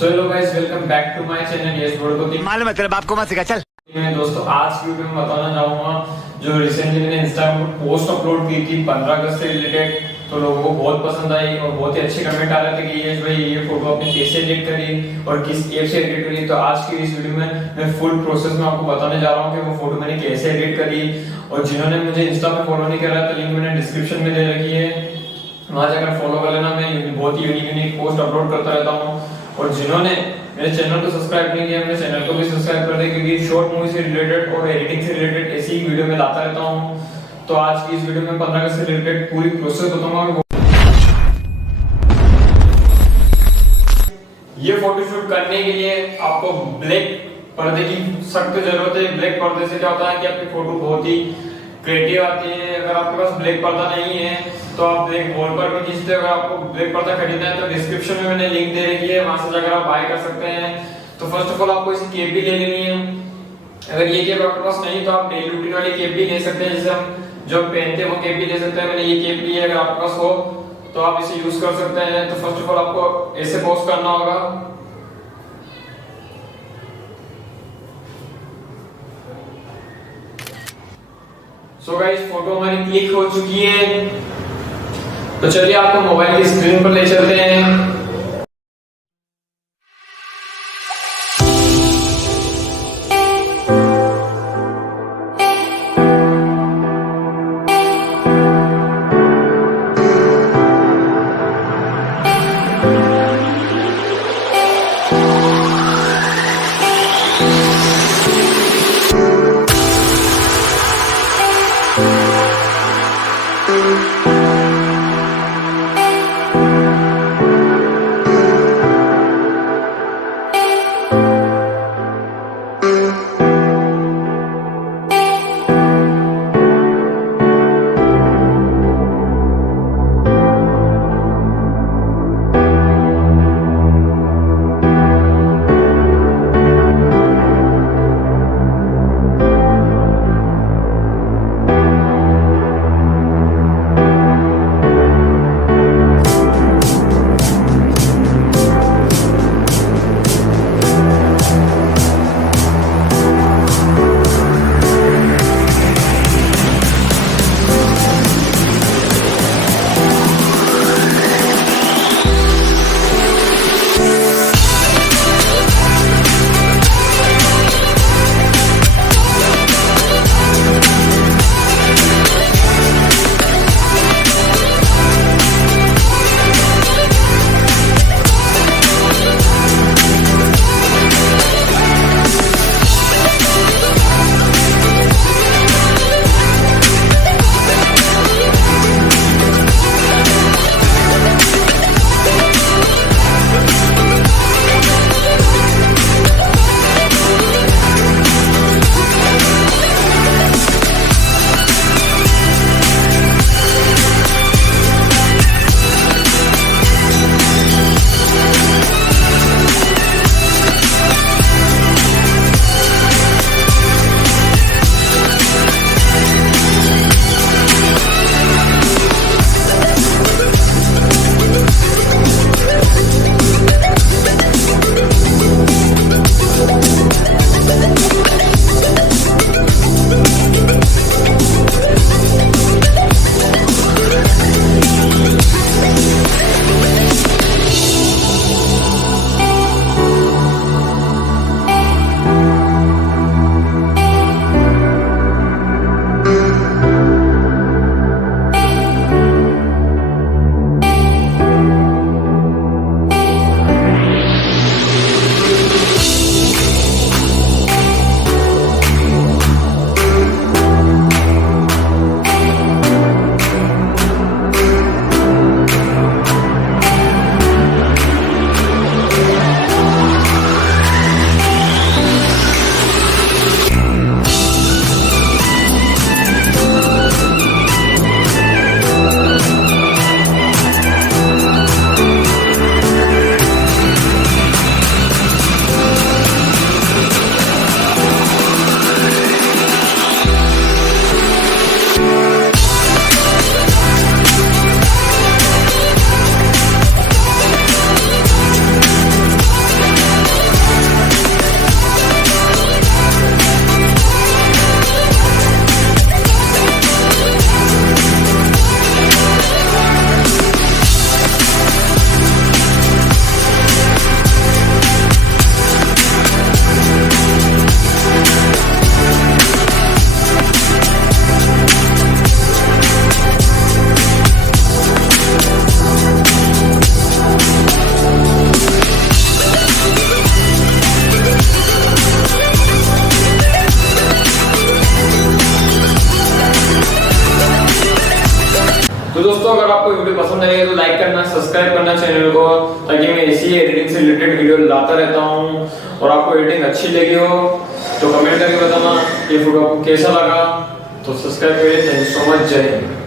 So hello guys, welcome back to my channel. Yes बोल को मालूम है तेरे बाप को मत सिखा चल। मैं दोस्तों आज की वीडियो में बताना चाहूंगा जो रिसेंटली मैंने इंस्टाग्राम पर पोस्ट अपलोड की थी 15 अगस्त से रिलेटेड। तो लोगों को बहुत पसंद आई और बहुत ही अच्छे कमेंट आ रहे थे कि यस भाई ये फोटो आपने कैसे एडिट करी और किस ऐप से एडिट करी। तो आज की इस वीडियो में मैं फुल प्रोसेस में आपको बताने जा रहा हूँ कि वो फोटो मैंने कैसे एडिट करी। और जिन्होंने मुझे इंस्टा पे फॉलो नहीं करा तो लिंक मैंने डिस्क्रिप्शन में दे रखी है, वहां जाकर फॉलो कर लेना। मैं बहुत ही यूनिक पोस्ट अपलोड करता रहता हूँ। और जिन्होंने मेरे चैनल को सब्सक्राइब नहीं किया मेरे चैनल को भी सब्सक्राइब कर दें, क्योंकि शॉर्ट मूवी से रिलेटेड और एडिटिंग से रिलेटेड ऐसी ही वीडियो में लाता रहता हूँ। तो आज की इस वीडियो में 15 अगस्त से रिलेटेड पूरी प्रोसेस बताऊंगा। ये फोटोशूट करने के लिए आपको ब्लैक पर्दे की सख्त जरूरत है। ब्लैक पर्दे से क्या होता है कि आपकी फोटो बहुत ही क्रिएटिव आती है। अगर आपके पास ब्लैक पर्दा नहीं है तो आप ब्लैक वॉल पर भी खींचते हो। अगर आपको ब्लैक पर्दा खरीदना है तो डिस्क्रिप्शन में मैंने लिंक दे रखी है, वहां से जाकर आप बाय कर सकते हैं। तो फर्स्ट ऑफ ऑल आपको इसी केप भी ले लेनी है। अगर ये केप आपके पास नहीं तो आप डेली रूटीन वाली केप भी ले सकते हैं, जैसे हम जो पहनते हैं वो केप भी ले सकते हैं। मैंने ये केप ली है, अगर आपके पास हो तो आप इसे यूज कर सकते हैं। तो फर्स्ट ऑफ ऑल आपको ऐसे पोस्ट करना होगा। सो गाइस फोटो हमारी क्लिक हो चुकी है। तो चलिए आपको मोबाइल की स्क्रीन पर ले चलते हैं। आपको वीडियो पसंद आए तो लाइक करना, सब्सक्राइब करना चैनल को, ताकि मैं ऐसी एडिटिंग से रिलेटेड वीडियो लाता रहता हूँ। और आपको एडिटिंग अच्छी लगी हो तो कमेंट करके बताना ये फोटो आपको कैसा लगा। तो सब्सक्राइब करिए। Thank you so much. जय हिंद।